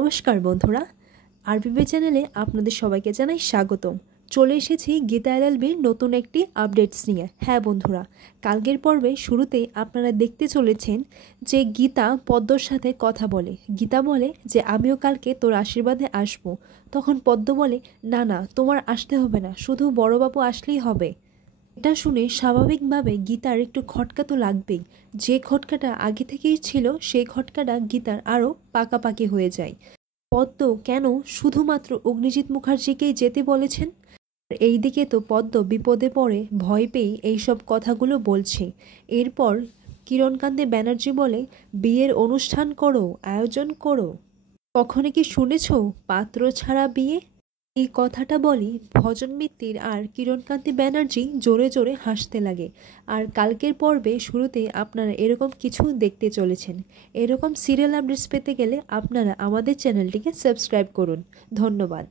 নমস্কার বন্ধুরা, আরবিবি চ্যানেলে আপনাদের সবাইকে জানাই স্বাগতম। চলে এসেছি গীতা এলএলবির নতুন একটি আপডেটস নিয়ে। হ্যাঁ বন্ধুরা, কালকের পর্বে শুরুতেই আপনারা দেখতে চলেছেন যে গীতা পদ্মর সাথে কথা বলে। গীতা বলে যে আমিও কালকে তোর আশীর্বাদে আসব। তখন পদ্ম বলে না না, তোমার আসতে হবে না, শুধু বড়বাবু আসলেই হবে। এটা শুনে স্বাভাবিকভাবে গীতার একটু খটকা তো লাগবেই। যে খটকাটা আগে থেকেই ছিল সেই খটকাটা গীতার আরও পাকাপাকি হয়ে যায়। পদ্ম কেন শুধুমাত্র অগ্নিজিৎ মুখার্জিকেই যেতে বলেছেন? আর এইদিকে তো পদ্ম বিপদে পড়ে ভয় পেয়ে এইসব কথাগুলো বলছে। এরপর কিরণকান্তি ব্যানার্জি বলে বিয়ের অনুষ্ঠান করো, আয়োজন করো। কখনো কি শুনেছ পাত্র ছাড়া বিয়ে? এই কথাটা বলি ভজন মিত্তির আর কিরণকান্তি ব্যানার্জি জোরে জোরে হাসতে লাগে। আর কালকের পর্বে শুরুতে আপনারা এরকম কিছু দেখতে চলেছেন। এরকম সিরিয়াল আপডেটস পেতে গেলে আপনারা আমাদের চ্যানেলটিকে সাবস্ক্রাইব করুন। ধন্যবাদ।